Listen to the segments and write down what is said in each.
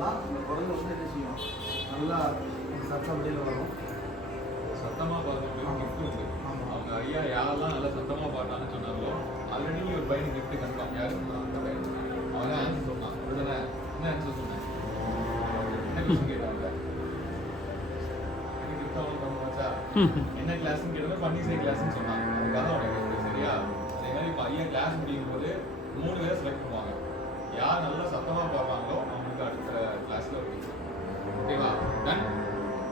தான் இந்த குரல் வந்து என்ன செய்யும், நல்லா சத்தம் வெளியில் வரும். சத்தமாக பாடுறவங்களுக்கு கிஃப்ட் உண்டு. அவங்க ஐயா யாரெல்லாம் நல்லா சத்தமாக பாடுறான்னு சொன்னாங்களோ ஆல்ரெடி ஒரு பையனுக்கு கிஃப்ட் கன்ஃபார்ம். யாருக்கு அந்த பையன் அவன் தான் ஆன்சர் சொன்னான். அப்படிதானே? என்ன ஆன்சர் சொன்னேன்? என்ன கொஸ்டின் கேட்டாங்க? கிஃப்ட் அவனுக்கு பண்ணுவாச்சா? என்ன கிளாஸ்ன்னு கேட்டது பன்னீசை கிளாஸ்ன்னு சொன்னாங்க. அதுக்காக அவனுக்கு gift. சரியா? அதே மாதிரி இப்போ ஐயா கிளாஸ் முடியும் போது 3 பேரை செலக்ட் பண்ணுவாங்க. யார் நல்லா சத்தமாக பாடுறாங்களோ அவங்களுக்கு அடுத்த கிளாஸில் ஒரு gift. ஓகேவா? டன்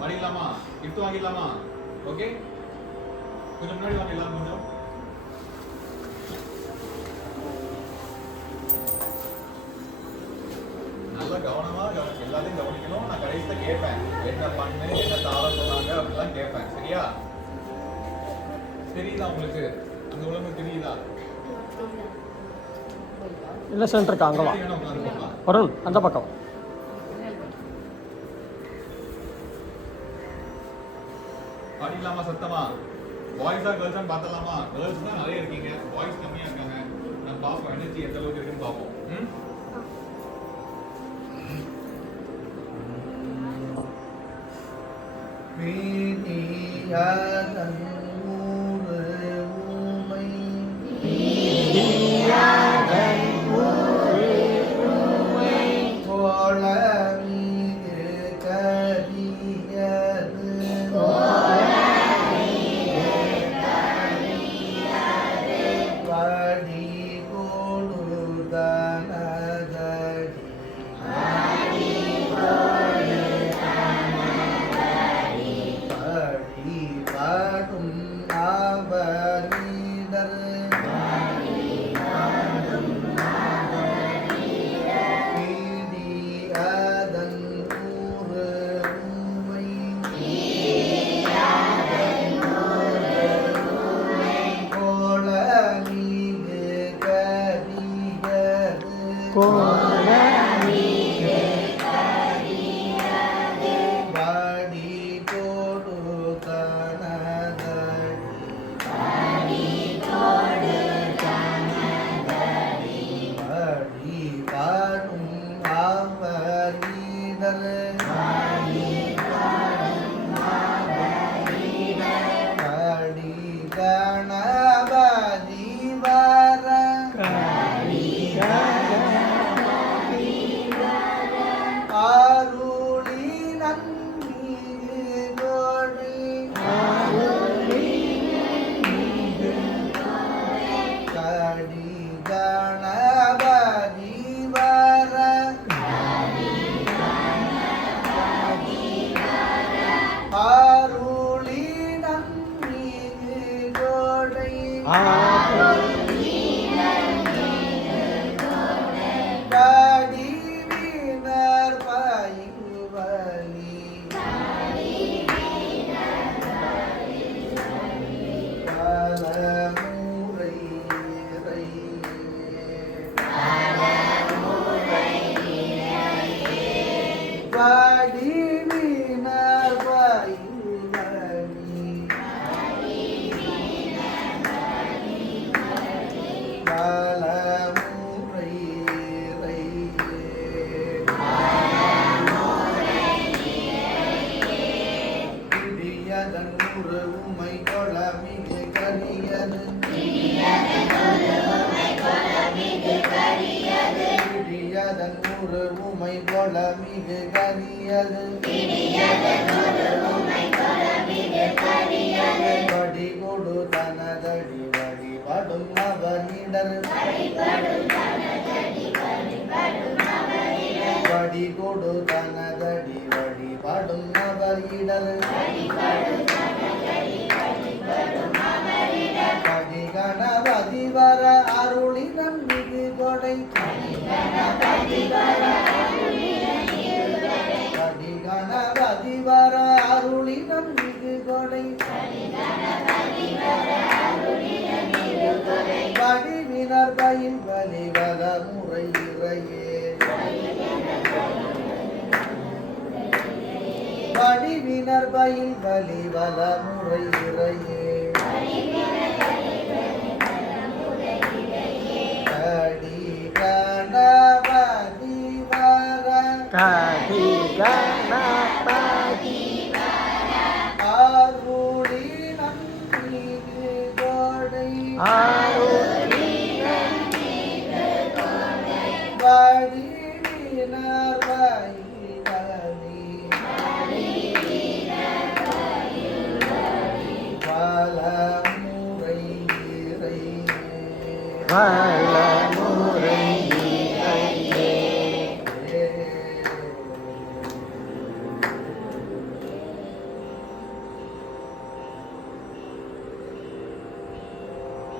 பண்ணிடலாமா? கிஃப்ட் வாங்கிடலாமா? ஓகே, கொஞ்சம் முன்னாடி வாங்கிடலாம். கொஞ்சம் நல்லா கவனமா எல்லாத்தையும் கவனிக்கணும். நான் கடைசியில் கேட்பேன், என்ன பண்ணு, என்ன தாளம் சொன்னாங்க அப்படிலாம் கேட்பேன். சரியா? தெரியுதா உங்களுக்கு? அந்த உலகம் தெரியுதா? இல்லை சென்டருக்கு அங்கே வா வருண், அந்த பக்கம். பாடிக்கலாமா சத்தமா? பாய்ஸா கேர்ள்ஸான்னு பார்த்தலாமா? கேர்ள்ஸ் தான் நிறைய இருக்கீங்க, பாய்ஸ் கம்மியா இருக்காங்க. நான் பார்ப்போம் எனர்ஜி எந்த அளவுக்கு இருக்குன்னு பார்ப்போம். வடிவினர் பயில் பலி வல முறை இறையே கடி கணபதி வர காதி கணபதி ஆருளி நன்றிகு கோடை ஆருளி வடிவினர் வயிறலி பலமுறை இறையே வளமுறை இறையே.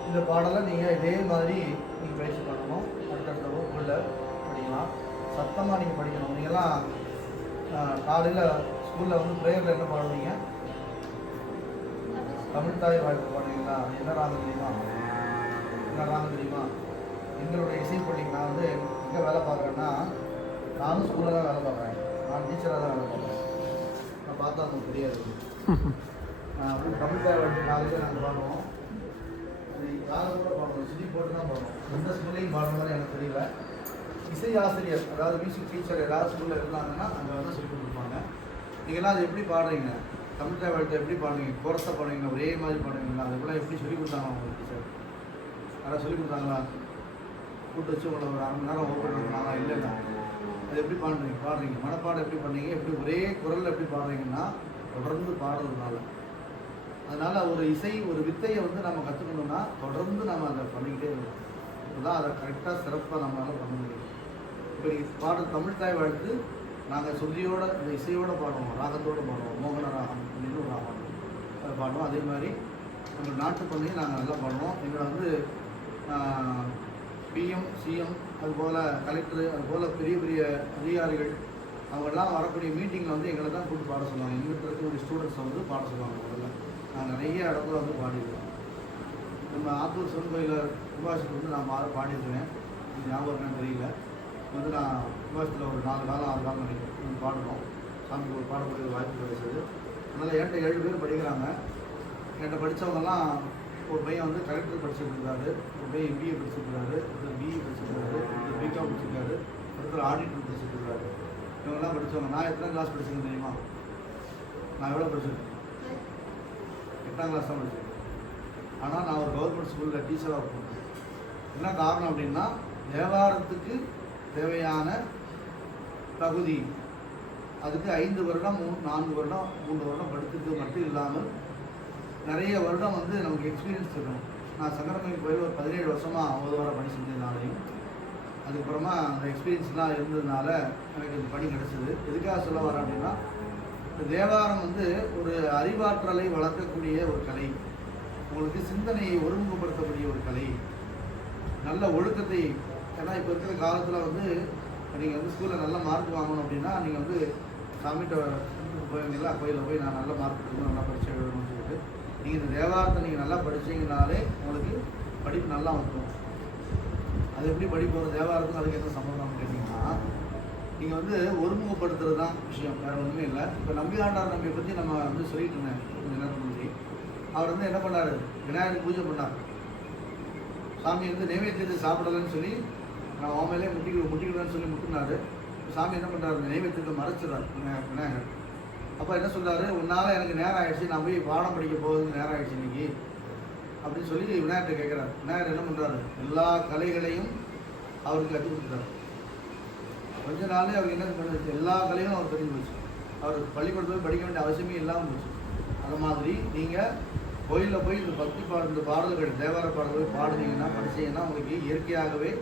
இந்த பாடலை நீங்கள் இதே மாதிரி நீங்கள் பயிற்சி பண்ணணும். அடுத்தடுத்த வகுப்புகளில் படிக்கலாம். சத்தமாக நீங்கள் படிக்கணும். நீங்கள்லாம் காலையில் ஸ்கூலில் வந்து ப்ரேயரில் என்ன பாடுவீங்க? தமிழ் தாய் வாழ்த்து பாடுவீங்களா? என்ன ராகம் தெரியுமா? என்ன ராகம் தெரியுமா? எங்களுடைய இசைப்பள்ளி நான் வந்து எங்கே வேலை பார்க்குறேன்னா, நானும் ஸ்கூலில் தான் வேலை பார்க்குறேன். நான் டீச்சராக தான் வேலை பார்க்குறேன். நான் பார்த்தா நமக்கு தெரியாது. தமிழ் தாய் வாழ்த்து காலையில் நாங்கள் பாடுவோம். அது யாரும் கூட பாடுவோம், சுதி போட்டு தான் பாடுவோம். எந்த ஸ்கூல்லையும் பாடுற மாதிரி எனக்கு தெரியல. இசை ஆசிரியர், அதாவது மியூசிக் டீச்சர் ஏதாவது ஸ்கூலில் இருந்தாங்கன்னா அங்கே வந்து சொல்லி கொடுப்பாங்க. நீங்கள்லாம் அது எப்படி பாடுறீங்க? தமிழ் தாய் வாழ்த்து எப்படி பாடுவீங்க? கோரஸாக பாடுவீங்க, ஒரே மாதிரி பாடுவீங்களா? அதுக்கெல்லாம் எப்படி சொல்லி கொடுத்தாங்க உங்களுக்கு டீச்சர்? யாராவது சொல்லி கொடுத்தாங்களா? கூட்டு வச்சு உங்களை ஒரு 1/2 மணி நேரம் ஓப்பன் பண்ணாங்களா? இல்லைல்ல. அது எப்படி பாடுறீங்க மனப்பாடம் எப்படி பண்ணீங்க? எப்படி ஒரே குரலில் எப்படி பாடுறீங்கன்னா தொடர்ந்து பாடுறதுனால. அதனால் ஒரு இசை, ஒரு வித்தையை வந்து நம்ம கற்றுக்கணுன்னா தொடர்ந்து நம்ம அதை பண்ணிக்கிட்டே இருக்கணும். அதுதான் அதை கரெக்டாக சிறப்பாக நம்மளால் பண்ண முடியும். இப்போ நீங்கள் பாடுற தமிழ் தாய் வாழ்த்து நாங்கள் சொல்லியோட இந்த இசையோடு பாடுவோம், ராகத்தோடு பாடுவோம். மோகன ராகம் அப்படின்னு ஒரு ராகம் அதை பாடுவோம். அதே மாதிரி நம்ம நாட்டு பண்ணையும் நாங்கள் நல்லா பாடுவோம். எங்களை வந்து பிஎம், சிஎம், அதுபோல் கலெக்டரு, அதுபோல் பெரிய பெரிய அதிகாரிகள் அவங்கெல்லாம் வரக்கூடிய மீட்டிங்கில் வந்து எங்களை தான் கூப்பிட்டு பாட சொல்லுவாங்க. எங்கிட்ட இருக்கக்கூடிய ஸ்டூடெண்ட்ஸை வந்து பாட சொல்லுவாங்க. முதல்ல நான் நிறைய இடத்துல வந்து பாடிடுவேன். நம்ம ஆத்தூர் சிவன் கோயிலில் கும்பாஷத்துக்கு வந்து நான் பாடிடுவேன். ஞாபகம் இருக்கான்னு தெரியல. வந்து நான் கும்பாஷத்தில் ஒரு 4 காலம் 6 காலம் நினைக்கிறேன் பாடுறோம். சாமிக்கு ஒரு பாடக்கூடிய ஒரு வாய்ப்பு கிடைச்சது. அதனால் என்கிட்ட 7 பேர் படிக்கிறாங்க. என்கிட்ட படித்தவங்கெல்லாம் ஒரு பையன் வந்து கலெக்டர் படிச்சுட்டு இருக்காரு, ஒரு பையன் எம்பிஏ படிச்சுருக்காரு, ஒருத்தர் பிஇ படிச்சிருக்காரு, ஒருத்தர் பிகாம் படிச்சிருக்காரு, ஒருத்தர் ஆடிட்டர் படிச்சுட்டு இருக்காரு. இவங்கெல்லாம் படித்தவங்க. நான் எத்தனை கிளாஸ் படிச்சிருக்கேன் தெரியுமா? நான் எவ்வளோ படிச்சிருக்கேன்? 8ஆம் கிளாஸ் தான் படிச்சிருக்கேன். ஆனால் நான் ஒரு கவர்மெண்ட் ஸ்கூலில் டீச்சராக ஒர்க் பண்ணுறேன். என்ன காரணம் அப்படின்னா, தேவாரத்துக்கு தேவையான தகுதி அதுக்கு 5 வருடம் 4 வருடம் 3 வருடம் படித்தது மட்டும் இல்லாமல் நிறைய வருடம் வந்து நமக்கு எக்ஸ்பீரியன்ஸ் இருக்கணும். நான் சங்கரமணி கோயில் ஒரு 17 வருஷமாக 9 வாரம் பணி செஞ்சதுனாலையும் அதுக்கப்புறமா அந்த எக்ஸ்பீரியன்ஸ்லாம் இருந்ததுனால எனக்கு இந்த பணி கிடச்சிது. எதுக்காக சொல்ல வரேன் அப்படின்னா, இந்த தேவாரம் வந்து ஒரு அறிவாற்றலை வளர்க்கக்கூடிய ஒரு கலை, உங்களுக்கு சிந்தனையை ஒருமுகப்படுத்தக்கூடிய ஒரு கலை, நல்ல ஒழுக்கத்தை. ஏன்னா இப்போ இருக்கிற காலத்தில் வந்து நீங்கள் வந்து ஸ்கூலில் நல்ல மார்க் வாங்கணும் அப்படின்னா நீங்கள் வந்து சாமிகிட்ட போவீங்களா, கோயிலில் போய் நான் நல்ல மார்க் எடுக்கணும், நல்லா படித்து எழுதணும்னு சொல்லிட்டு நீங்கள் இந்த தேவாரத்தை நீங்கள் நல்லா படித்தீங்கனாலே உங்களுக்கு படிப்பு நல்லா வந்துடும். அது எப்படி படிப்பு வரும்? தேவாரத்துக்கு அதுக்கு என்ன சம்பந்தம்னு கேட்டிங்கன்னா, நீங்கள் வந்து ஒருமுகப்படுத்துறது தான் விஷயம், வேறு ஒன்றுமே இல்லை. இப்போ நம்பியாண்டார் நம்பியை பற்றி நம்ம வந்து சொல்லிட்டு இருந்தேன் கொஞ்சம் நேரம் முன்னாடி. அவர் வந்து என்ன பண்ணார்? விநாயகர் பூஜை பண்ணார். சாமி வந்து நைவேத்தியத்தை சாப்பிடலன்னு சொல்லி நான் ஓமையிலே முட்டிக்கிடுவேன்னு சொல்லி முட்டினார். சாமி என்ன பண்ணுறாரு? நைவேத்தியத்தை மறைச்சிடுறார் விநாயகர். அப்போ என்ன சொல்கிறாரு? உன்னால் எனக்கு நேரம் ஆகிடுச்சு, நான் போய் பாடம் படிக்க போகுதுன்னு நேரம் ஆகிடுச்சு இன்னைக்கு அப்படின்னு சொல்லி விநாயகர்கிட்ட கேட்குறாரு. விநாயகர் என்ன பண்ணுறாரு? எல்லா கலைகளையும் அவருக்கு கற்றுக் கொடுத்துட்டார். கொஞ்ச நாளே அவருக்கு என்ன பண்ணுச்சு? எல்லா கலையும் அவர் தெரிஞ்சு போச்சு. அவர் பள்ளிக்கூடத்தில் படிக்க வேண்டிய அவசியமே இல்லாமல் போச்சு. அது மாதிரி நீங்கள் கோயிலில் போய் இந்த பக்தி இந்த பாடல்கள், தேவார பாடல்கள் பாடுனீங்கன்னா, படிச்சீங்கன்னா உங்களுக்கு இயற்கையாகவே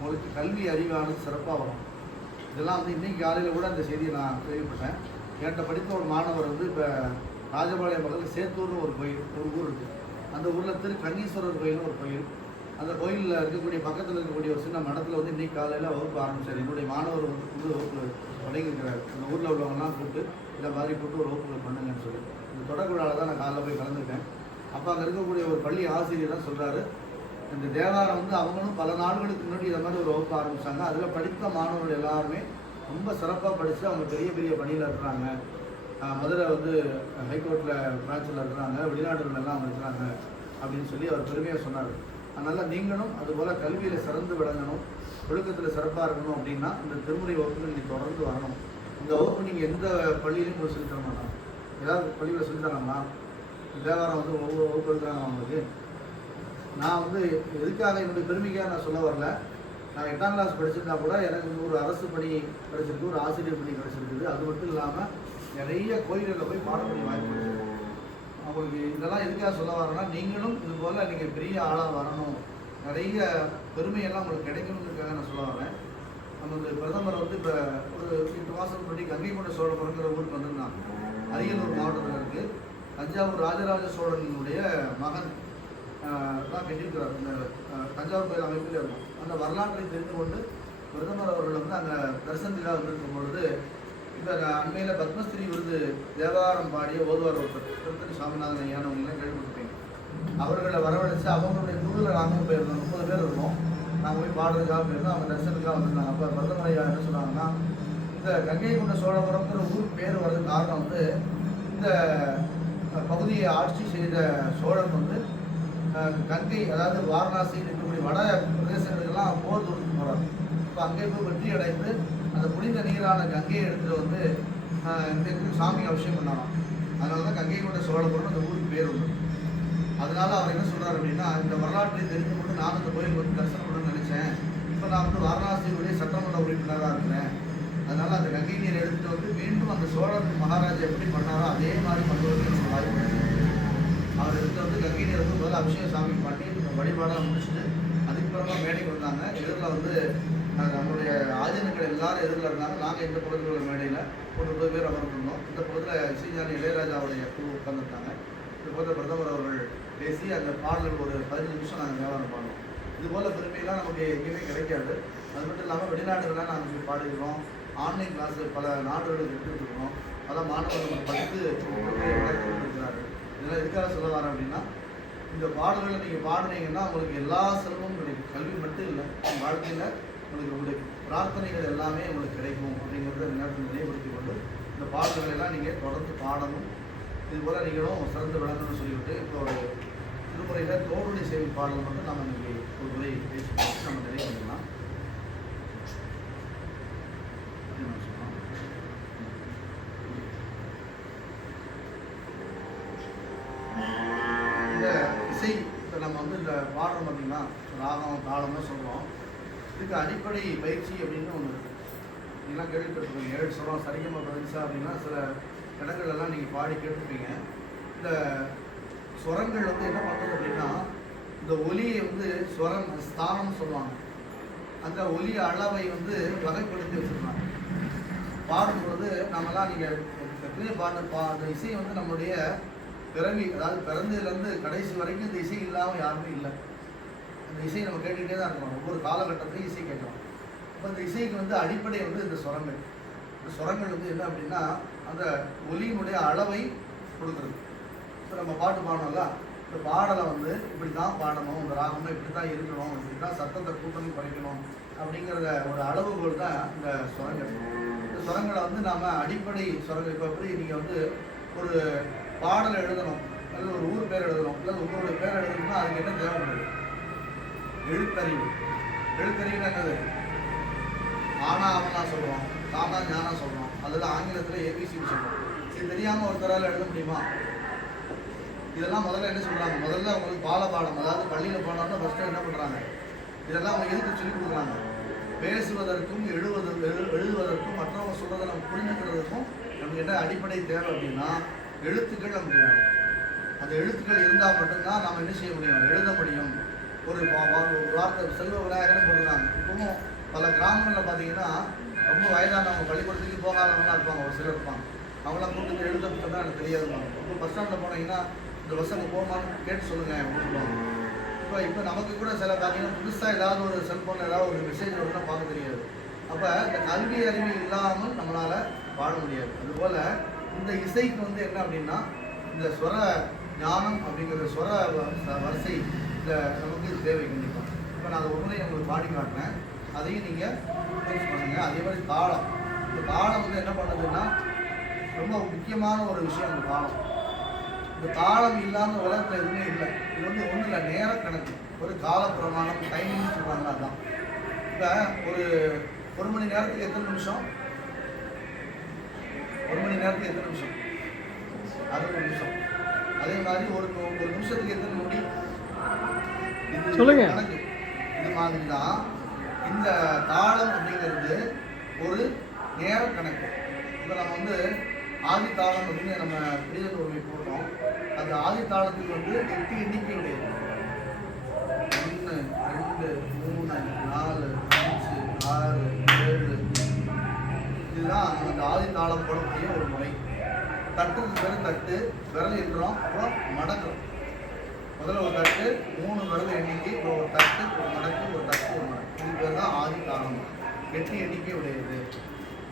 உங்களுக்கு கல்வி அறிவானது சிறப்பாக வரும். இதெல்லாம் வந்து இன்றைக்கி காலையில் கூட அந்த செய்தியை நான் கேள்விப்பட்டேன். என்கிட்ட படித்த ஒரு மாணவர் வந்து இப்போ ராஜபாளையம் பக்கத்தில் சேத்தூர்னு ஒரு கோயில், ஒரு ஊர் இருக்குது. அந்த ஊரில் கண்ணீஸ்வரர் கோயில்னு ஒரு கோயில். அந்த கோயிலில் இருக்கக்கூடிய பக்கத்தில் இருக்கக்கூடிய ஒரு சின்ன மடத்தில் வந்து இன்றைக்கி காலையில் வகுப்பு ஆரம்பிச்சார். என்னுடைய மாணவர் வந்து வகுப்பு தொடங்கியிருக்கிறார். அந்த ஊரில் உள்ளவங்கலாம் கூப்பிட்டு இதை மாதிரி கூப்பிட்டு ஒரு வகுப்புகள் பண்ணுங்கன்னு சொல்லி இந்த தொடர்புகளால் தான் நான் காலையில் போய் கலந்துருக்கேன். அப்போ அங்கே இருக்கக்கூடிய ஒரு பள்ளி ஆசிரியர் தான் சொல்கிறாரு, இந்த தேவாரம் வந்து அவங்களும் பல நாடுகளுக்கு முன்னாடி இதை மாதிரி ஒரு வகுப்பு ஆரம்பித்தாங்க. அதில் படித்த மாணவர்கள் எல்லாருமே ரொம்ப சிறப்பாக படித்து அவங்க பெரிய பெரிய பணியில் இருக்கிறாங்க. மதுரை வந்து ஹைகோர்ட்டில் பிரான்ச்சில் இருக்கிறாங்க, வெளிநாடுகளெல்லாம் அவங்க இருக்கிறாங்க அப்படின்னு சொல்லி அவர் பெருமையாக சொன்னார். அதனால் நீங்களும் அதுபோல் கல்வியில் சிறந்து விளங்கணும், ஒழுக்கத்தில் சிறப்பாக இருக்கணும் அப்படின்னா இந்த திருமுறை வகுப்புகள் நீங்கள் தொடர்ந்து வரணும். இந்த வகுப்பு நீங்கள் எந்த பள்ளியிலையும் போய் சொல்லி தர மாட்டாங்க. ஏதாவது பள்ளியில் சொல்லி தராங்களா? தேவாரம் வந்து ஒவ்வொரு வகுப்பு எடுக்கிறாங்க அவங்களுக்கு. நான் வந்து எதுக்காக என்னுடைய பெருமைக்காக நான் சொல்ல வரல. நான் 8ஆம் கிளாஸ் படிச்சிருந்தா கூட எனக்கு வந்து ஒரு அரசு பணி கிடைச்சிருக்கு, ஒரு ஆசிரியர் பணி கிடைச்சிருக்குது. அது மட்டும் இல்லாமல் நிறைய கோயில்களில் போய் பாடப்பணி வாய்ப்பு கிடைச்சிருக்கு. அவங்களுக்கு இதெல்லாம் எதுக்காக சொல்ல வரேன்னா, நீங்களும் இது போல் நீங்கள் பெரிய ஆளாக வரணும், நிறைய பெருமையெல்லாம் உங்களுக்கு கிடைக்கணுன்றதுக்காக நான் சொல்ல வரேன். நமது பிரதமர் வந்து இப்போ ஒரு 8 மாதம் முன்னாடி கங்கை கொண்ட சோழபுரங்கிற ஊருக்கு வந்திருந்தாங்க. அரியலூர் மாவட்டத்தில் இருக்குது. தஞ்சாவூர் ராஜராஜ சோழனுடைய மகன் தான் கட்டியிருக்கிறார். இந்த தஞ்சாவூர் கோயில் அமைப்பில் இருக்கும். அந்த வரலாற்றை தெரிந்து கொண்டு பிரதமர் அவர்கள் வந்து அங்கே தரிசன விழா வந்திருக்கும் பொழுது, இப்போ அண்மையில் பத்மஸ்ரீ விருது தேவாரம் பாடிய ஓதுவார் ஒருத்தர் திருத்தணி சாமிநாதன் ஐயானவங்களாம் கேள்விப்பட்டிருப்பீங்க. அவர்களை வரவழைச்சு அவங்களுடைய குழுவில் நாங்களும் போயிருந்தோம். 30 பேர் இருக்கோம். நாங்கள் போய் பாடுறதுக்காக போயிருந்தோம். அவங்க தரிசனத்துக்காக வந்திருந்தாங்க. அப்போ பிரதமர் ஐயா என்ன சொன்னாங்கன்னா, இந்த கங்கை கொண்ட சோழபுரம்ங்கிற ஊர் பேர் வர்றதுக்கு காரணம் வந்து இந்த பகுதியை ஆட்சி செய்த சோழன் வந்து கங்கை, அதாவது வாரணாசி இருக்கக்கூடிய வட பிரதேசங்களுக்கெல்லாம் போர் தொடுத்து போகிறார். இப்போ அங்கே போய் வெற்றி அடைந்து அந்த புனித நீரான கங்கையை எடுத்துகிட்டு வந்து இந்த சாமி அவசியம் பண்ணலாம். அதனால தான் கங்கை கொண்ட சோழபுரம் அந்த ஊருக்கு பேர் உண்டு. அதனால அவர் என்ன சொல்கிறார் அப்படின்னா, இந்த வரலாற்றை தெரிந்து கொண்டு நான் இந்த கோயில் வந்து தரிசனம் பண்ணணும்னு நினச்சேன். இப்போ நான் வந்து வாரணாசியுடைய சட்டமன்ற உறுப்பினராக இருக்கிறேன். அதனால் அந்த கங்கை நீரை எடுத்துகிட்டு வந்து மீண்டும் அந்த சோழன் மகாராஜா எப்படி பண்ணாரோ அதே மாதிரி பண்ணுவதற்கு வாய்ப்பு. அவர் எடுத்து வந்து கங்கை நீரை வந்து முதல்ல அபிஷேக சாமி பண்ணி வழிபாடாக முடிச்சுட்டு அதுக்கப்புறமா மேடைக்கு வந்தாங்க. எதிரில் வந்து நம்மளுடைய ஆஜனங்கள் எல்லாரும் எதிரில் இருந்தாங்க. நாங்கள் இந்த பகுதியில் உள்ள மேடையில் ஒரு 20 பேர் அமர்ந்திருந்தோம். இந்த பகுதியில் இசைஞானி இளையராஜாவுடைய குழு உட்காந்துருந்தாங்க. இது போல பிரதமர் அவர்கள் பேசி அந்த பாடல்கள் ஒரு 15 நிமிஷம் நாங்கள் வியாபாரம் பண்ணோம். இதுபோல் பெருமையெல்லாம் நமக்கு எங்கேயுமே கிடைக்காது. அது மட்டும் இல்லாமல் வெளிநாடுகள்லாம் நாங்கள் போய் பாடிக்கிறோம். ஆன்லைன் கிளாஸ் பல நாடுகளுக்கு எடுத்துருக்கிறோம். பல மாணவர்கள் படித்து இருக்கிறார்கள். இதெல்லாம் எதுக்காக சொல்ல வரேன் அப்படின்னா, இந்த பாடல்களை நீங்கள் பாடுனீங்கன்னா உங்களுக்கு எல்லா செல்வமும் கிடைக்கும். கல்வி மட்டும் இல்லை, வாழ்க்கையில் உங்களுக்கு உங்களுடைய பிரார்த்தனைகள் எல்லாமே உங்களுக்கு கிடைக்கும் அப்படிங்கிறத இந்த நேரத்தில் நினைவுபடுத்தி கொண்டு இந்த பாடல்களை எல்லாம் நீங்கள் தொடர்ந்து பாடணும். இதுபோல் நீங்களும் சிறந்து விளங்கணும்னு சொல்லிவிட்டு இப்போ ஒரு திருமுறையில் தோடுடைய சேவை பாடல் மட்டும் நம்ம இன்றைக்கி ஒரு முறை பேசி நம்ம நிறைய பண்ணிக்கலாம். இந்த இசை இப்போ நம்ம வந்து இந்த பாடுறோம் பார்த்தீங்கன்னா, ராகம் தாளம்னு சொல்கிறோம். இதுக்கு அடிப்படை பயிற்சி அப்படின்னு ஒன்று இருக்குது. நீங்களாம் கேள்விப்பட்டிருப்பீங்க. 7 சொல்கிறோம் சரிகம பதிச்சா அப்படின்னா சில இடங்கள்லாம் நீங்கள் பாடி கேட்டிருப்பீங்க. இந்த ஸ்வரங்கள் வந்து என்ன பண்ணுறது அப்படின்னா, இந்த ஒலியை வந்து ஸ்வரம் ஸ்தானம்னு சொல்லுவாங்க. அந்த ஒலி அளவை வந்து வகைப்படுத்தி வச்சுருக்காங்க. பாடும்பொழுது நம்மலாம் நீங்கள் எப்படியே அந்த இசை வந்து நம்மளுடைய பிறவி, அதாவது பிறந்ததுலேருந்து கடைசி வரைக்கும் இந்த இசை இல்லாமல் யாருமே இல்லை. அந்த இசையை நம்ம கேட்டுக்கிட்டே தான் இருக்கணும். ஒவ்வொரு காலகட்டத்திலையும் இசை கேட்கலாம். இப்போ இந்த இசைக்கு வந்து அடிப்படை வந்து இந்த ஸ்வரங்கள். இந்த ஸ்வரங்கள் வந்து என்ன அப்படின்னா, அந்த ஒலியினுடைய அளவை கொடுக்குறது. இப்போ நம்ம பாட்டு பாடணும்ல, இந்த பாடலை வந்து இப்படி தான் பாடணும், இந்த ராகம்னா இப்படி தான் இருக்கணும், இப்படி தான் சத்தத்தை கூட்டணும் குறைக்கணும் அப்படிங்கிறத ஒரு அளவுகோல் தான் இந்த ஸ்வரங்கள். இந்த ஸ்வரங்களை வந்து நாம் அடிப்படை ஸ்வரங்கள். இப்போ எப்படி நீங்கள் வந்து ஒரு பாடலை எழுதணும், அல்லது ஒரு ஊர் பேர் எழுதணும், அல்லது உங்களுடைய பேர் எழுதணும்னா அதுக்கு என்ன தேவைப்படுது? எழுத்தறிவு. எழுத்தறிவுன்னா என்னது? ஆனா அவனா சொல்கிறோம், தானா ஞானா சொல்கிறோம். அதில் ஆங்கிலத்தில் ஏபிசின்னு சொல்கிறோம். இது தெரியாமல் ஒருத்தரால் எழுத முடியுமா? இதெல்லாம் முதல்ல என்ன சொல்கிறாங்க? முதல்ல அவங்களுக்கு பாடம், அதாவது பள்ளியில் போனோம்னா ஃபஸ்ட்டு என்ன பண்ணுறாங்க? இதெல்லாம் அவங்க எதுக்கு சொல்லிக் கொடுக்குறாங்க? பேசுவதற்கும் எழுதுவதற்கும் மற்றவங்க சொல்கிறத நம்ம புரிஞ்சுக்கிறதுக்கும் நமக்கு என்ன அடிப்படை தேவை அப்படின்னா எழுத்துக்கள் நமக்கு வேணும். அந்த எழுத்துக்கள் இருந்தால் மட்டும்தான் நம்ம என்ன செய்ய முடியும்? எழுத முடியும். ஒரு வார்த்தை செல்வ விநாயகர்னு சொல்கிறாங்க. இப்பவும் பல கிராமங்களில் பார்த்தீங்கன்னா ரொம்ப வயதானவங்க பள்ளிக்கூடத்துக்கு போகாதவங்களாம் இருப்பாங்க. ஒரு சிலர் இருப்பாங்க. அவங்களாம் கூட்டுக்கு எழுத தான் எனக்கு தெரியாதுங்க. இப்போ பஸ் ஸ்டாண்டில் போனீங்கன்னா இந்த பஸ்ஸுக்கு போகமான்னு கேட்டு சொல்லுங்கள் அப்படின்னு சொல்லுவாங்க. இப்போ நமக்கு கூட சில பார்த்தீங்கன்னா புதுசாக ஏதாவது ஒரு செல்ஃபோனில் ஏதாவது ஒரு மெசேஜ் வருதுன்னா பார்க்க தெரியாது. அப்போ இந்த கல்வி அறிவு இல்லாமல் நம்மளால் வாழ முடியாது. அதுபோல் இந்த இசைக்கு வந்து என்ன அப்படின்னா, இந்த ஸ்வர ஞானம் அப்படிங்கிற ஸ்வர வரிசை இந்த நமக்கு தேவை கண்டிப்பாக. இப்போ நான் அதை ஒன்றையும் உங்களுக்கு பாடி காட்டுறேன், அதையும் நீங்கள் யூஸ் பண்ணுங்கள். அதே மாதிரி தாளம். இந்த தாளம் வந்து என்ன பண்ணுதுன்னா ரொம்ப முக்கியமான ஒரு விஷயம். இந்த தாளம், இந்த தாளம் இல்லாமல் உலகத்தில் எதுவுமே இல்லை. இது வந்து ஒன்றும் இல்லை, நேர கணக்கு, ஒரு கால பிரமாணம், டைமிங்னு சொல்கிறாங்க. அதுதான் இப்போ ஒரு மணி நேரத்துக்கு எத்தனை நிமிஷம்? 1 மணி நேரத்துக்கு எத்தனை நிமிஷம்? 60 நிமிஷம். அதே மாதிரி ஒரு நிமிஷத்துக்கு எத்தனை நொடி? இது சொல்லுங்க. கணக்கு. இது மாதிரி தான் இந்த தாளம் அப்படிங்கிறது ஒரு நேர கணக்கு. இப்போ நம்ம வந்து ஆதி தாளம் அப்படின்னு நம்ம பிரியதன் உரிமை போடுறோம். அந்த ஆதி தாளத்துக்கு வந்து 8 எண்ணிக்கை உடையது. 1 2 3 4 5 6 7. இதுதான் அந்த ஆதி தாளம் போடக்கூடிய ஒரு முறை. தட்டுக்கு பேர் தட்டு, விரல் எண்ணுறோம், அப்புறம் மடக்கிறோம். முதல்ல ஒரு தட்டு, 3 விரல் எண்ணிக்கை, அப்புறம் ஒரு தட்டு, ஒரு மடக்கு, ஒரு தட்டு, ஒரு மடக்கு. இது பேர் தான் ஆதி தாளம். 8 எண்ணிக்கை உடையது.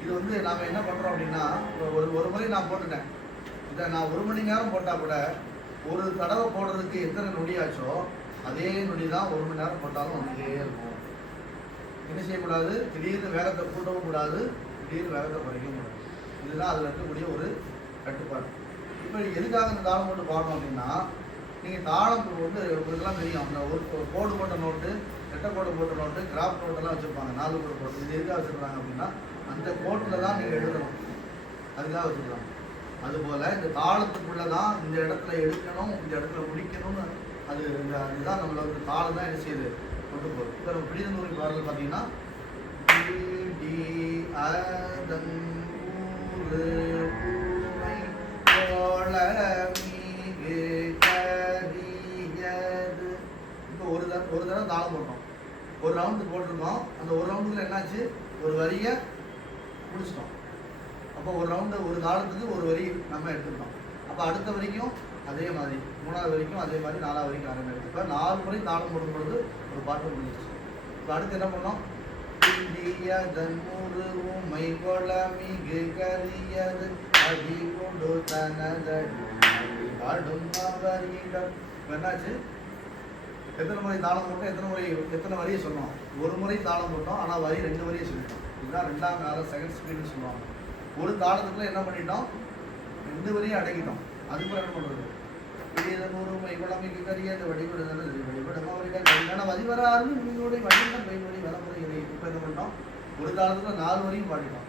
இது வந்து நாம் என்ன பண்ணுறோம் அப்படின்னா, ஒரு முறை நான் போட்டுட்டேன். இதை நான் 1 மணி நேரம் போட்டால் கூட ஒரு தடவை போடுறதுக்கு எத்தனை நொடி ஆச்சோ அதே நொடி தான் 1 மணி நேரம் போட்டாலும் வந்துட்டே இருக்கும். என்ன செய்யக்கூடாது? திடீர்னு வேகத்தை கூட்டவும் கூடாது, திடீர்னு வேகத்தை குறைக்கவும் கூடாது. இதுதான் அதில் இருக்கக்கூடிய ஒரு கட்டுப்பாடு. இப்போ எதுக்காக இந்த தாளம் போட்டு பாடணும் அப்படின்னா, நீங்கள் தாளம் வந்து உங்களுக்குலாம் தெரியும். அந்த ஒரு கோடு போட்ட நோட்டு, ரெட்டை கோடு போட்ட நோட்டு, கிராஃப்ட் நோட்டெல்லாம் வச்சுருப்பாங்க. 4 கோடு போட்டு. இது எதுக்காக வச்சுருக்காங்க அப்படின்னா, அந்த கோட்டில் தான் நீங்கள் எழுதணும். அதுக்காக வச்சுருக்காங்க. அதுபோல் இந்த தாளத்துக்குள்ளே தான் இந்த இடத்துல எடுக்கணும், இந்த இடத்துல முடிக்கணும்னு அதுதான் நம்மளை வந்து தாளம் தான் என்ன செய்யுது கொண்டு போகுது. இப்போ நம்ம பிடித்த உரிமை பாடல் பார்த்தீங்கன்னா, இப்போ ஒரு தடவை தாளம் போட்டோம், ஒரு ரவுண்டு போட்டிருக்கோம். அந்த ஒரு ரவுண்டுக்குள்ள என்னாச்சு? ஒரு வரியை முடிச்சிட்டோம். அப்போ ஒரு ரவுண்டு ஒரு தாளத்துக்கு ஒரு வரி நம்ம எடுத்துக்கிட்டோம். அப்போ அடுத்த வரைக்கும் அதே மாதிரி, 3வது வரைக்கும் அதே மாதிரி, 4வது வரைக்கும் ஆரம்பிச்சு. இப்போ 4 முறை தாளம் போடும் பொழுது ஒரு பாட்டு முடிஞ்சிச்சு. இப்போ அடுத்து என்ன பண்ணோம்? மை கொளமிகு கரியது அடி கொண்டு தனதடி ஆடும் அவரிடம். என்னாச்சு? எத்தனை முறை தாளம் போட்டோம்? எத்தனை வரியை சொன்னோம்? ஒரு முறை தாளம் போட்டோம், ஆனால் வரி 2 வரியை சொல்லிட்டோம். இதுதான் 2ஆம் கால செகண்ட் ஸ்பீடுன்னு சொல்லுவாங்க. ஒரு தாளத்துக்குள்ள என்ன பண்ணிட்டோம்? 2 வரியை அடக்கிட்டோம். அதுக்கு என்ன பண்ணுறது? மை குழமைக்கு கரியது வழிபடுதல் வழிபடும் அவரிடம் வதிவராறு உங்களுடைய வழியிடம் கைமொழி வளமுறைகளை. இப்போ என்ன பண்ணிட்டோம்? ஒரு தாளத்துக்குள்ள 4 வரையும் பாடிட்டோம்.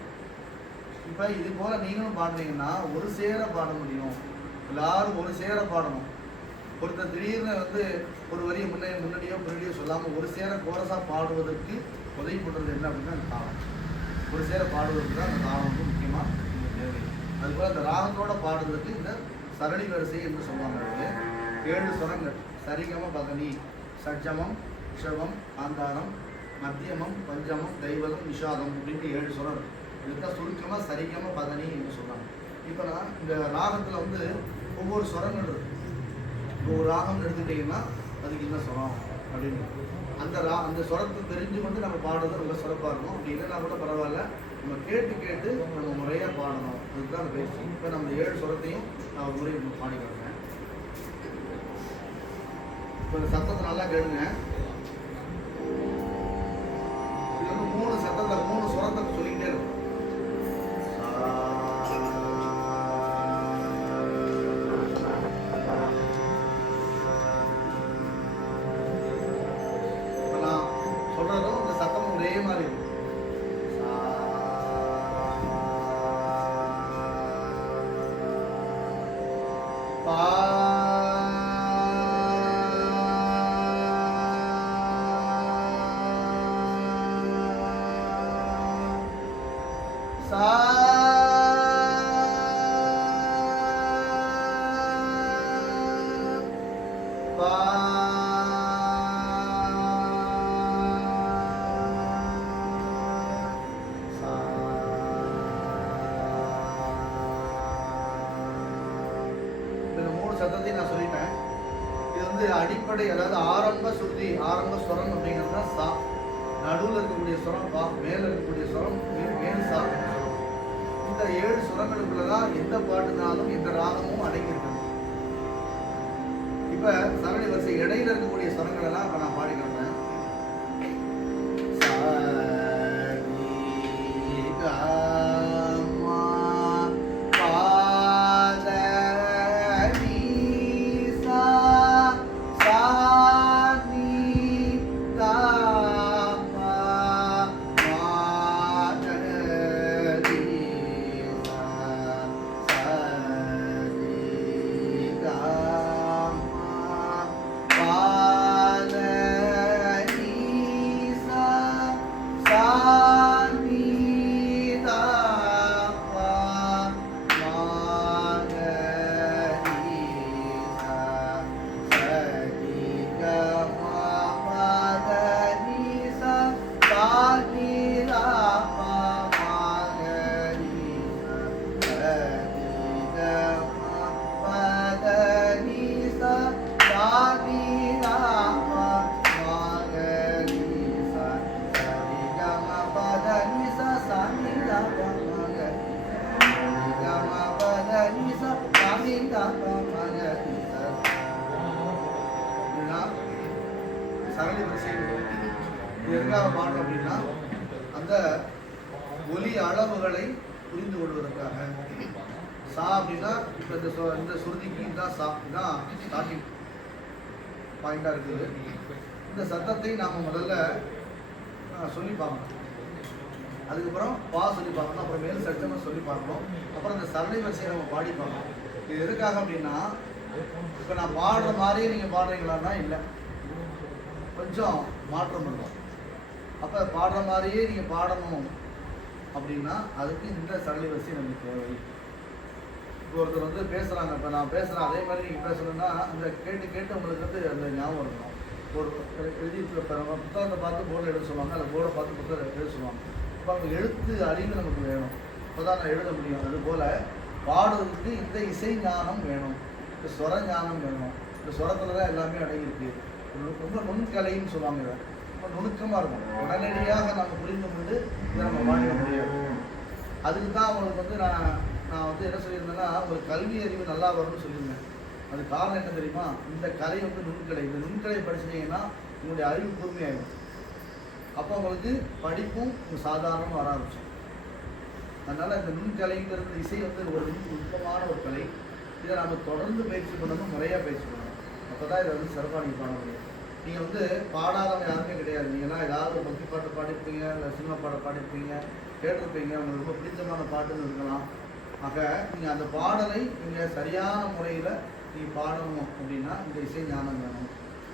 இப்போ இது போல் நீங்களும் பாடுறீங்கன்னா ஒரு சேர பாட முடியும். எல்லாரும் ஒரு சேர பாடணும். ஒருத்தர் திடீர்னு வந்து ஒரு வரியை முன்னாடியோ பின்னாடியோ சொல்லாமல் ஒரு சேர கோரஸாக பாடுவதற்கு உதவி பண்ணுறது என்ன அப்படின்னா அந்த தாளம். ஒரு சேர பாடுவதற்கு தான் அந்த தாளம் வந்து முக்கியமாக தேவை. அதுபோல் அந்த ராகத்தோட பாடுவதற்கு இந்த சரளி வரிசை என்று சொல்லுவாங்க. 7 சுரங்கள்: சரிகம பதனி, சட்ஜமம், ஷவம், ஆந்தாரம், மத்தியமம், பஞ்சமம், தைவதம், நிஷாதம் அப்படின்ட்டு 7 சுரம். இதுதான் சுருக்கமாக சரிகம பதனி என்று சொல்லுவாங்க. இப்போ நான் இந்த ராகத்தில் வந்து ஒவ்வொரு சுரங்கள் இருக்குது. இப்போ ஒரு ராகம் எடுத்துக்கிட்டிங்கன்னா அதுக்கு என்ன சுரம் அப்படின்னு அந்த சுரத்தை தெரிஞ்சு கொண்டு நம்ம பாடுறது ரொம்ப சிறப்பாக இருக்கும். அப்படி இல்லைன்னா கூட பரவாயில்ல, நம்ம கேட்டு நம்ம முறையாக பாடணும். அதுதான் அந்த பயிற்சி. இப்போ நம்ம 7 சுரத்தையும் நான் முறை பாடி காட்டுறேன். இப்போ இந்த சத்தத்தை நல்லா கேளுங்க. இது வந்து 3 சத்தத்தை 3 சுரத்தை சொல்லிக்கிட்டே இருக்கும். சொல்றதும் இந்த சத்தமும் ஒரே மாதிரி இருக்கும். சத்தத்தை நான் சொல்லிட்டேன். இது வந்து அடிப்படை, அதாவது ஆரம்ப சுருதி, ஆரம்ப ஸ்வரம் அப்படிங்கிறது தான் சா. நடுவில் இருக்கக்கூடிய ஸ்வரம் பா, மேலே இருக்கக்கூடிய ஸ்வரம் மேல் சா. இந்த 7 சுரங்களுக்குள்ளதான் எந்த பாட்டுனாலும் எந்த ராகமும் அடங்கியிருக்கணும். இப்ப சரளி வரிசை இடையில இருக்கக்கூடிய ஸ்வரங்கள் எல்லாம் இப்ப நான் பாடி காட்டுறேன். தாங்க அப்படின்னா சரளி வரிசை. இது எதுக்காக பாடுறோம் அப்படின்னா அந்த ஒலி அளவுகளை புரிந்து கொள்வதற்காக. சா அப்படின்னா இப்போ இந்த சுருதிக்கு தான் சா தான் ஸ்டார்டிங் பாயிண்டாக இருக்குது. இந்த சத்தத்தை நாம் முதல்ல சொல்லி பார்க்கணும். அதுக்கப்புறம் பா சொல்லி பார்க்கணும். அப்புறம் மேல் சட்டமாக சொல்லி பார்க்கணும். அப்புறம் இந்த சரளி வரிசையை நம்ம பாடி பார்க்கணும். இது எதுக்காக அப்படின்னா இப்போ நான் பாடுற மாதிரியே நீங்கள் பாடுறீங்களான்னா இல்லை, கொஞ்சம் மாற்றம் பண்ணுறோம். அப்போ பாடுற மாதிரியே நீங்கள் பாடணும் அப்படின்னா அதுக்கு இந்த சரளி வரிசை நமக்கு தேவை. இப்போ ஒருத்தர் வந்து பேசுகிறாங்க, இப்போ நான் பேசுகிறேன் அதே மாதிரி நீங்கள் பேசணுன்னா அந்த கேட்டு கேட்டு உங்களுக்கு வந்து அந்த ஞாபகம் இருக்கணும். ஒரு எழுதி புத்தகத்தை பார்த்து போர்டில் எழுத சொல்லுவாங்க, அல்ல போர்டை பார்த்து புத்தகம் எழுத சொல்லுவாங்க. இப்போ அவங்க எழுத்து அறிவு நமக்கு வேணும், இப்போ தான் நான் எழுத முடியும். அதுபோல் பாடுறதுக்கு இந்த இசை ஞானம் வேணும், இந்த ஸ்வர ஞானம் வேணும். இந்த ஸ்வரத்தில் தான் எல்லாமே அடங்கியிருக்கு. ரொம்ப நுண்கலைன்னு சொல்லுவாங்க. இதை ரொம்ப நுணுக்கமாக இருக்கும். உடனடியாக நம்ம புரிந்து கொண்டு இதை நம்ம பாடிட முடியாது. அதுக்கு தான் அவங்களுக்கு வந்து நான் வந்து என்ன சொல்லியிருந்தேன்னா ஒரு கல்வி அறிவு நல்லா வரும்னு சொல்லியிருந்தேன். அது காரணம் என்ன தெரியுமா? இந்த கலை வந்து நுண்கலை. இந்த நுண்கலை படிச்சிட்டிங்கன்னா உங்களுடைய அறிவு கூர்மையாகும். அப்போ உங்களுக்கு படிப்பும் சாதாரணமாக வர ஆரம்பிச்சோம். அதனால் இந்த நுண்கலைங்கிறது இசை வந்து ஒரு நுட்பமான ஒரு கலை. இதை நம்ம தொடர்ந்து பயிற்சி பண்ணணும், முறையாக பயிற்சி பண்ணணும். அப்போ தான் இதை வந்து சிறப்பாக நீங்கள் பாட முடியும். நீங்கள் வந்து பாடாதவங்க யாருமே கிடையாது. நீங்கள்லாம் ஏதாவது பக்தி பாட்டு பாடிருப்பீங்க, இல்லை சினிமா பாட்டை பாடிருப்பீங்க, கேட்டிருப்பீங்க, உங்களுக்கு ரொம்ப பிடித்தமான பாட்டுன்னு இருக்கலாம். ஆக நீங்கள் அந்த பாடலை நீங்கள் சரியான முறையில் நீங்கள் பாடணும் அப்படின்னா இந்த இசை ஞானம் வேணும்.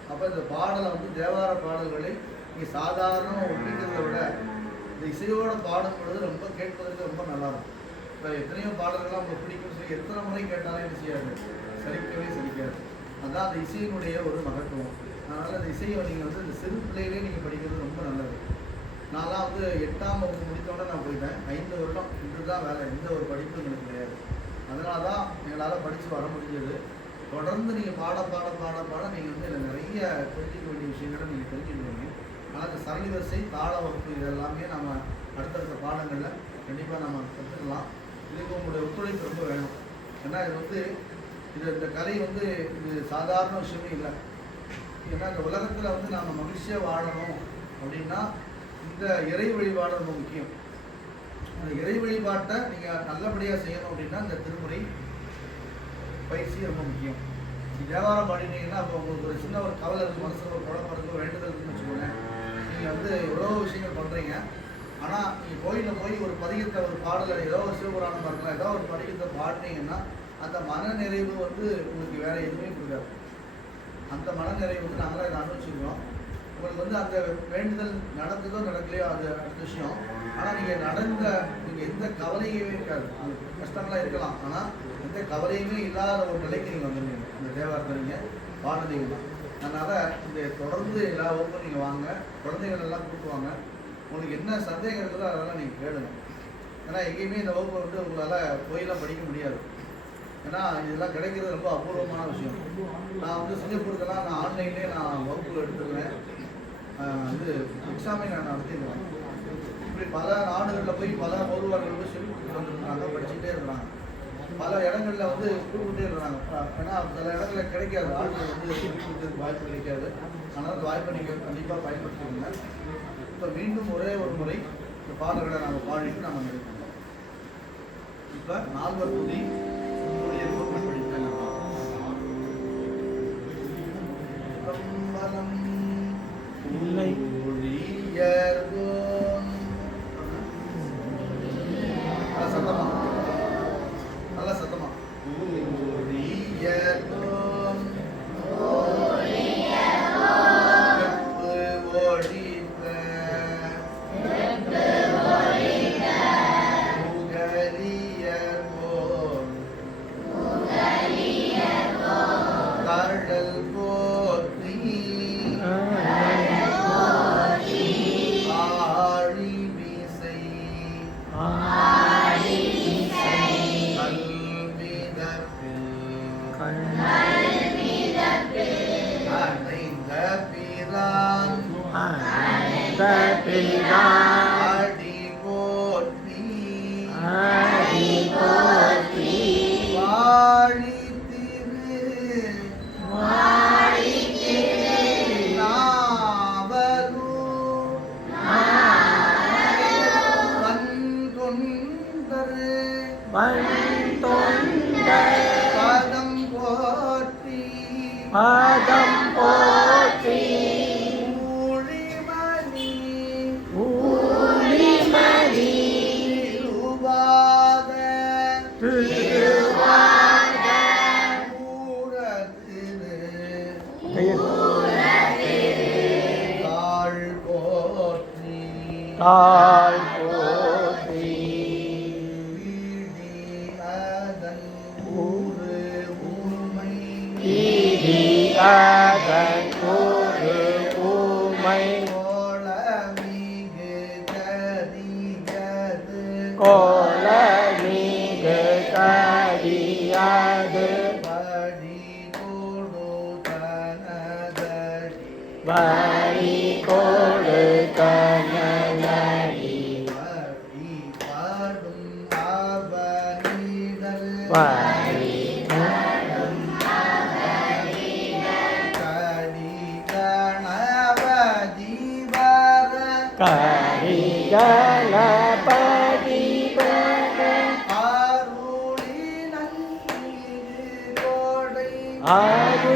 அப்போ இந்த பாடலை வந்து தேவார பாடல்களை நீங்கள் சாதாரணமாக ஒப்பிக்கிறத விட இந்த இசையோடு பாடும் பொழுது ரொம்ப கேட்பதற்கு ரொம்ப நல்லாயிருக்கும். இப்போ எத்தனையோ பாடல்கள்லாம் உங்களுக்கு பிடிக்கும்னு சொல்லி எத்தனை முறை கேட்டாலும் என்ன செய்யாது, சரிக்கவே சரிக்காது. அதுதான் அந்த இசையினுடைய ஒரு மகத்துவம். அதனால் அந்த இசையை நீங்கள் வந்து இந்த சிறு பிள்ளையிலே நீங்கள் படிக்கிறது ரொம்ப நல்லது. நான்லாம் வந்து 8ஆம் வகுப்பு முடித்தோடனே நான் போயிட்டேன். 5 வருடம் இன்று தான் வேலை, எந்த ஒரு படிப்பும் எனக்கு கிடையாது. அதனால தான் எங்களால் படித்து வர முடிஞ்சது. தொடர்ந்து நீங்கள் பாட நீங்கள் வந்து இதில் நிறைய தெரிஞ்சிக்க வேண்டிய விஷயங்களை நீங்கள் தெரிஞ்சுக்குவீங்க. ஆனால் இந்த சரளி வரிசை, தாள வகுப்பு இதெல்லாமே நம்ம அடுத்தடுத்த பாடங்களில் கண்டிப்பாக நம்ம கற்றுக்கலாம். இதுக்கு உங்களுடைய ஒத்துழைப்பு ரொம்ப வேணும். ஏன்னா இது வந்து இந்த கலை வந்து இது சாதாரண விஷயமே இல்லை. ஏன்னா இந்த உலகத்தில் வந்து நாம் மகிழ்ச்சியாக வாழணும் அப்படின்னா இந்த இறை வழிபாடு ரொம்ப முக்கியம். அந்த இறை வழிபாட்டை நீங்கள் நல்லபடியாக செய்யணும் அப்படின்னா இந்த திருமுறை பயிற்சி ரொம்ப முக்கியம். தேவாரம் பாடினீங்கன்னா அப்போ உங்களுக்கு ஒரு சின்ன ஒரு கவலை இருக்குது, மனசில் ஒரு குழப்பம் இருக்குது, வேண்டுதல் இருக்குன்னு வச்சுக்கோங்க. நீங்கள் வந்து எவ்வளோ விஷயங்கள் பண்ணுறீங்க. ஆனால் நீங்கள் கோயிலில் போய் ஒரு பதிகத்தை ஒரு பாடலை ஏதோ ஒரு சிவபுராணம் இருக்கலாம், ஏதோ ஒரு பதிகத்தை பாடினீங்கன்னா அந்த மன நிறைவு வந்து உங்களுக்கு வேறு எதுவுமே கொடுக்காது. அந்த மன நிறைவு வந்து நாங்களாம் இதை அனுபவிச்சுருக்கோம். உங்களுக்கு வந்து அந்த வேண்டுதல் நடந்ததோ நடக்கலையோ அது அடுத்த விஷயம். ஆனால் நீங்கள் எந்த கவலையுமே இருக்காது. அது கஷ்டங்களாக இருக்கலாம், ஆனால் எந்த கவலையுமே இல்லாத ஒரு நிலைக்கு நீங்கள் வந்துடுவீங்க இந்த தேவாரத்தை நீங்கள் பாடுறீங்கன்னா. அதனால் இந்த தொடர்ந்து எல்லா வகுப்பும் நீங்கள் வாங்க, குழந்தைகள் எல்லாம் கூப்பிடுவாங்க. உங்களுக்கு என்ன சந்தேகம் இருக்குதோ அதெல்லாம் நீங்கள் கேளுங்க. ஏன்னா எங்கேயுமே இந்த வகுப்பை வந்து உங்களால் போயெல்லாம் படிக்க முடியாது. ஏன்னா இதெல்லாம் கிடைக்கிறது ரொம்ப அபூர்வமான விஷயம். நான் வந்து சிங்கப்பூருக்கெல்லாம் நான் ஆன்லைன்லேயே நான் வகுப்புகள் எடுத்துருவேன். இது எக்ஸாமே நான் நடத்திடுவேன். இப்படி பல நாடுகளில் போய் பல ஒருவர்கள் போய் சொல்லி கொடுத்துட்டு வந்துருக்காங்க, படிச்சுட்டே இருக்கிறாங்க. பல இடங்களில் வந்து கூப்பிட்டே இருக்கிறாங்க. ஏன்னா சில இடங்களில் கிடைக்காது, ஆட்கள் வந்து சொல்லி கொடுத்ததுக்கு வாய்ப்பு கிடைக்காது. அதனால் அந்த வாய்ப்பை நீங்கள் கண்டிப்பாக பயன்படுத்திக்கோங்க. இப்போ மீண்டும் ஒரே ஒரு முறை இந்த பாடல்களை நாங்கள் பாடிட்டு நாங்கள் நினைக்கிறோம். இப்போ 4வது துதி படித்தாங்க. இல்லை சத்தமா, நல்ல சத்தமா. கடல் போற்றி வந்தொண்ட பாதம் போற்றி பாதம் போற்றி ஊழிமணி ஊழிமணி திருவாத திருவாத ஊரத்திரு தாழ் போற்றி தாழ் போற்றி வீதி அதன் ஊரு ஊமை ஈடியாதன் ஒரு ஊமை கோலமிகு கரியது கோலமிகு கடியாது படி கொடு தனதடி வரி கொடுத்தனடி படி பாடும் அவனிடல் வரி கடி கணபதி வர கரி கணபதி பர அருளி நன்கு கோடை ஆறு